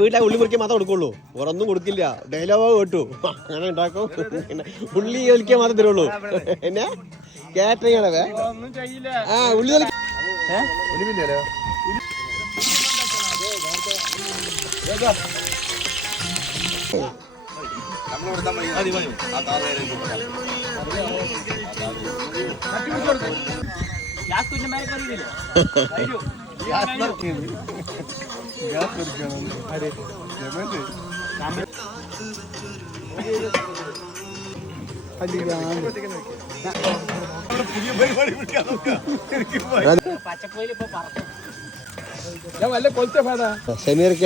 വീട്ടിലെ ഉള്ളി മുറിക്കാൻ മാത്രം കൊടുക്കുള്ളൂ. വേറൊന്നും കൊടുക്കില്ല. ഡയലോഗ് കേട്ടു. അങ്ങനെ ഉണ്ടാക്കും. പിന്നെ ഉള്ളി ഒലിക്കാൻ മാത്രം തരുള്ളൂ. എന്നെ കാറ്ററിംഗ് ആണവേ ആ ഉള്ളി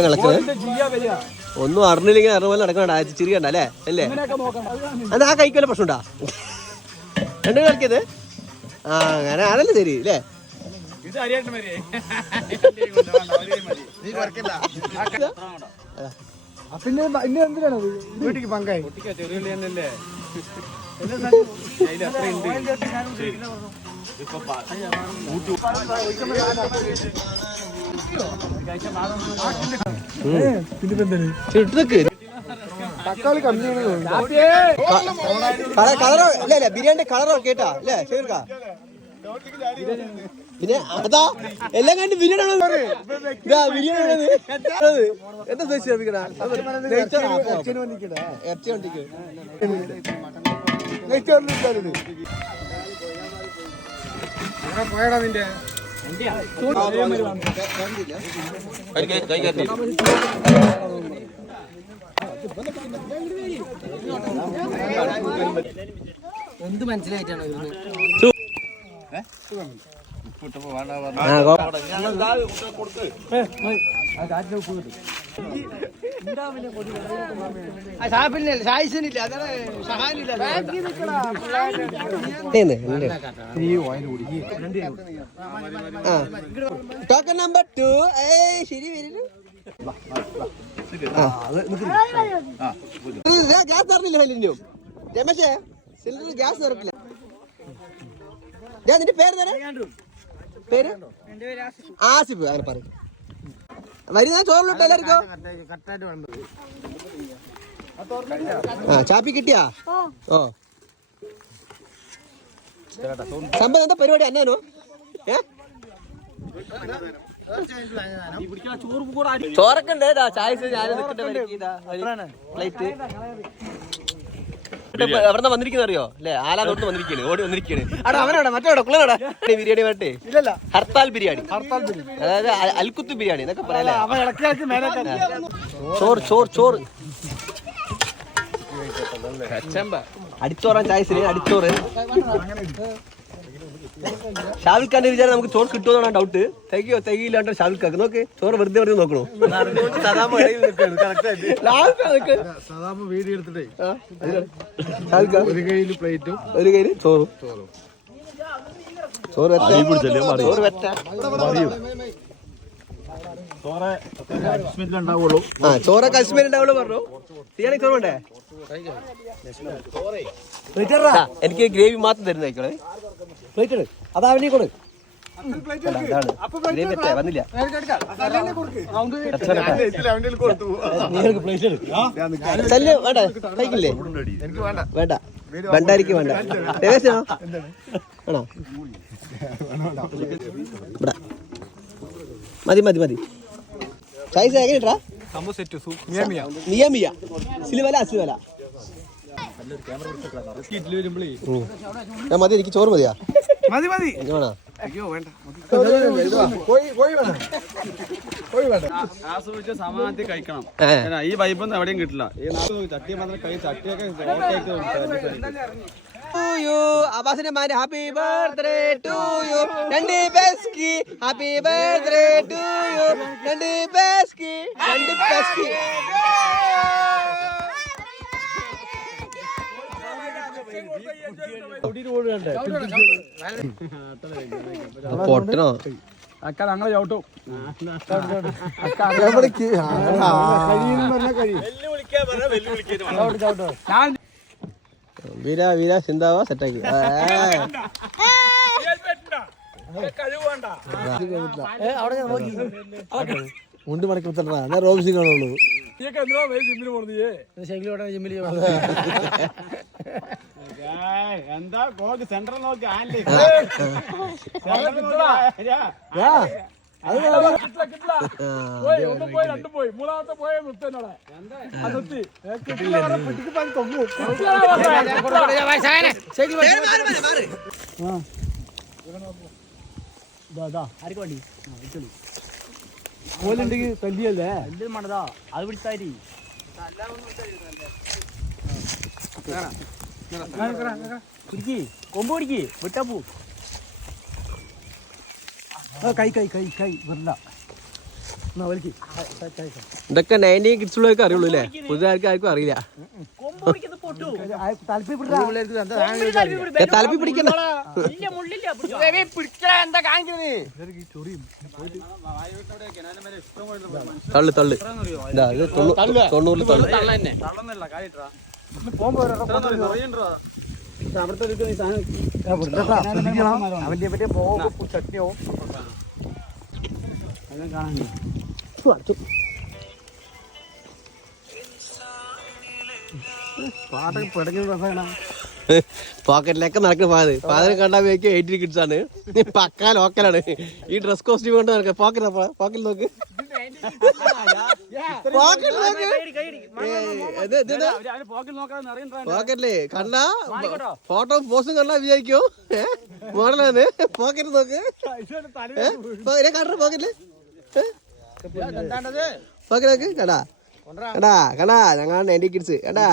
ഇളക്കുന്നത് ഒന്നും അറിഞ്ഞില്ലെങ്കിൽ അറിഞ്ഞ പോലെ നടക്കണ്ട. ചിരി കണ്ടല്ലേ അല്ലേ? അല്ലേ? അത് ആ കൈക്കല്ല പ്രശ്നമുണ്ടാ? രണ്ടു കളിക്കത് ആ അങ്ങനെ അതല്ലേ ശരി അല്ലേ? പിന്നെ ഇനി എന്തിനാണ് വീട്ടിക്ക് പങ്കായി. തക്കാളി കമ്മിയാണ്? കളറോ ഇല്ല ഇല്ല ബിരിയാണി കളറോ കേട്ടാ. അല്ലേ ഷമീർക്ക പിന്നെ അതാ എല്ലാം കണ്ട് ബിരിയാണി ബിരിയാണി എന്താ ചോദിച്ചു ഇറച്ചി വണ്ടിക്ക് പോയടാ നിന്റെ. എന്ത് മനസ്സിലായിട്ടാണ് വരുന്നത് ടോക്കൺ നമ്പർ ടു ശരി വരുന്നു ഗ്യാസ് തറന്നില്ല രമേശേ സിലിണ്ടർ ഗ്യാസ് നിറക്കില്ല ഞാൻ നിന്റെ പേര് തരാം പേര്? ആസിഫ്. അങ്ങനെ പറയും. വരുന്ന ചോറിലോട്ട് എല്ലാവർക്കും? ആ ചാപ്പി കിട്ടിയാ? ഓ. സംഭവം എന്താ പരിപാടി? അന്നേനോ? ചോറൊക്കെ ഉണ്ട്. ചായ ഞാൻ പ്ലേറ്റ്. എവിടെ വന്നിരിക്കുന്ന അറിയോ? അല്ലെ ആലാ തൊട്ട് വന്നിരിക്കണ് ഓടി വന്നിരിക്കണ് അവിടെ അവനാടാ മറ്റേ കുളനാടാ ബിരിയാണി വേണ്ടേ? ഇല്ലല്ല. ഹർത്താൽ ബിരിയാണി. ഹർത്താൽ ബിരിയാണി. അതായത് അൽക്കുത്ത് ബിരിയാണി എന്നൊക്കെ മേലെ ചോറ് ചോറ് ചോറ്. അടിച്ചോറാൻ ചായസിന് അടിച്ചോറ്. ഷാവിൽ ഖാന്റെ വിചാരം നമുക്ക് ചോറ് കിട്ടുമെന്നാണ് ഡൗട്ട് തികയോ തികയില്ലാണ്ട് ഷാവിൽ ഖാക്ക്. നോക്ക് ചോറ് വെറുതെ വെറുതെ നോക്കണോ? ഒരു കയ്യിൽ പ്ലേറ്റും ഒരു കയ്യിൽ ചോറും. ചോറ്. ചോറ് ചോറ് കാശ്മീർ ഉണ്ടാവുള്ളൂ. പറഞ്ഞു. തീയാണി എനിക്ക് ഗ്രേവി മാത്രം തരുന്നേക്കളെ പ്ലേറ്റ് എടു അതാ അവനെ കൊടു. വന്നില്ല. സല്ല് വേണ്ട. വേണ്ട. വേണ്ടായിരിക്കും വേണ്ട രമേശോ ആണോ ഇവിടെ. മതി മതി മതി. സൈസ് നിയമിയ. സിലുവല സിലുവല മതി എനിക്ക് ചോറ് മതിയാ. മതി മതി. അയ്യോ വേണ്ട. ആസ്വദിച്ച സമാധാനത്തിൽ കഴിക്കണം. ഈ വൈബൊന്നും എവിടെയും കിട്ടില്ല. ഈ നാട്ടിൽ ചട്ടി മാത്രം കൈ ചട്ടിയൊക്കെ you അബ്ബാസിന്റെ ഹാപ്പി ബർത്ത്ഡേ ടു യു രണ്ട് ബെസ്കി ഹാപ്പി ബർത്ത്ഡേ ടു യു രണ്ട് ബെസ്കി രണ്ട് ബെസ്കി പൊട്ടനോ അക്ക ഞങ്ങൾ ചവിട്ടും. ഞാൻ വീര വീര ചിന്താവ സെറ്റാക്കി മുണ്ട് മടക്കി കുത്തണ്ടാ എന്നാ റോബിൻസി കാണുള്ളൂ എന്താ നോക്ക് സെന്റർ നോക്കി ആൻലി കോലുണ്ടെങ്കിൽ തല്ലിയല്ലേ? അത് പിടിച്ചാരി. പിടിക്ക് കൊമ്പ് പിടിക്ക് വിട്ടാ പോ കൈ കൈ കൈ കൈ വെറുതെ. ഇതൊക്കെ നയന്റീൻ അറിയുള്ളൂ അല്ലേ? പുതിയ ആർക്കും അറിയില്ല. തലപ്പി പിടിക്കണ്ട. തള്ളു തള്ളു. തൊണ്ണൂറിൽ തള്ളു. അവന്റെ പറ്റിയ ചട്നിയോ? പോക്കറ്റിലൊക്കെ നടക്കുന്ന ഫാദർ ഫാദറെ കണ്ടാ വേക്കും എയ്റ്റി കിഡ്സ് ആണ്. പക്കാ ലോക്കലാണ് ഈ ഡ്രസ് കോസ്റ്റ്യൂം കൊണ്ട് നടക്കുക പോക്കറ്റ് പോക്കറ്റ് നോക്ക്. പോക്കറ്റ് നോക്ക് ഏ, ഇത് ഇത് ഇത്. അവന് പോക്കിൽ നോക്കാതെ അറിയണ്ട പോക്കറ്റില്ലേ കണ്ടാ? ഫോട്ടോ പോസും കണ്ടാ വിചാരിക്കോ? മോഡലാണ് പോക്കറ്റ് നോക്ക്. കണ്ട പോക്കറ്റിൽ പോക്കറ്റ് നോക്ക് കടാ എടാ കടാ ഞങ്ങൾ എന്റെ കിഡ്സ് എടാ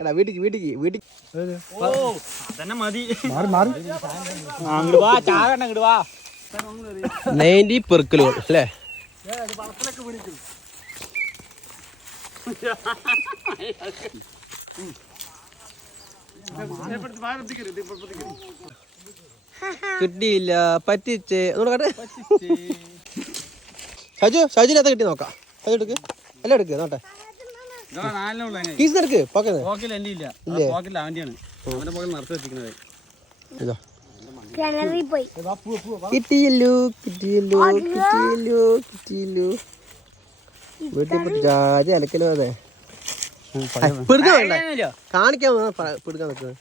എടാ വീട്ടിക്ക് വീട്ടിക്ക് വീട്ടിക്ക്. നയന്റി പെർക്കലുകൾ അല്ലേ? കിട്ടിയില്ല പറ്റിച്ചേ. ഒന്നുകൂടെ സജു ഷാജു ഷാജുവിനകത്ത് കിട്ടി നോക്കാം. ഷാജു എടുക്ക്. എല്ലാം എടുക്ക് നോട്ടെ. കീസ് എടുക്ക് എന്റെ ഇല്ല. പോക്കിൽ അവന്റെയാണ് അവന്റെ പോക്കിൽ നിറച്ച് വെച്ചിരിക്കുന്നത്. ഇതാ. കിണറിൽ പോയി. കിട്ടിയല്ലോ കിട്ടിയല്ലോ കിട്ടിയല്ലോ കിട്ടിയല്ലോ. വീട്ടിൽ ജാതി അലക്കലോ അതെ. കാണിക്കാൻ പിടുക്കാൻ നിൽക്കുന്നത്